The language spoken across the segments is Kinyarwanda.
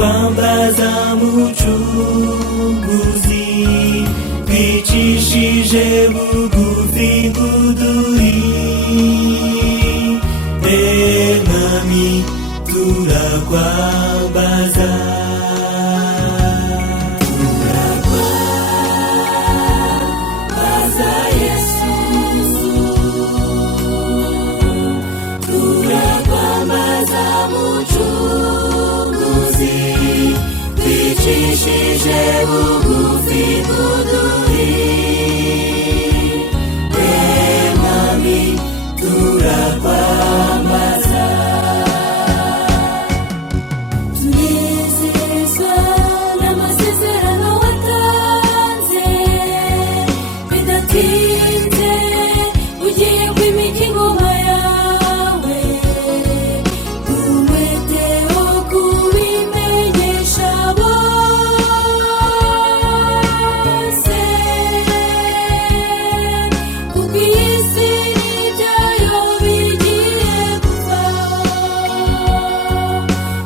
kwambaza mucunguzi twicishije bugufi nguduhire mwami turakwambaza Yesu turakwambaza mucunguzi twicishije bugufi nguduhire mwami turakwambaza tunezezwa n'amasezerano watanze bidatinze ugiye kwimika ingoma yawe umwete wo kubimenyesha bose kuko iyi si n'ibyayo bigiye gupfa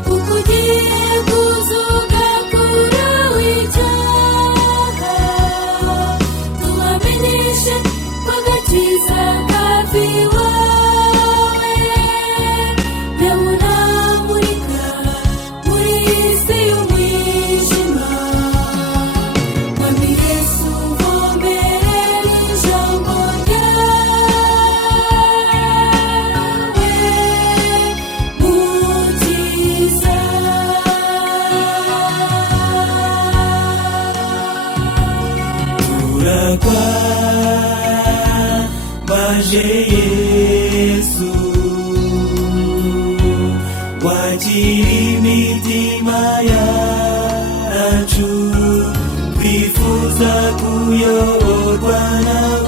kuko ugiye kuzuga kuraho icyaha tubamenyeshe ko agakiza kava iwawe nyabunamurika muri iyi si y'umwijima mwami Yesu uvomerera ijambo ryawe mukiza turakwambaje Yesu wakira imitima yacu twifuza kuyoborwa nawe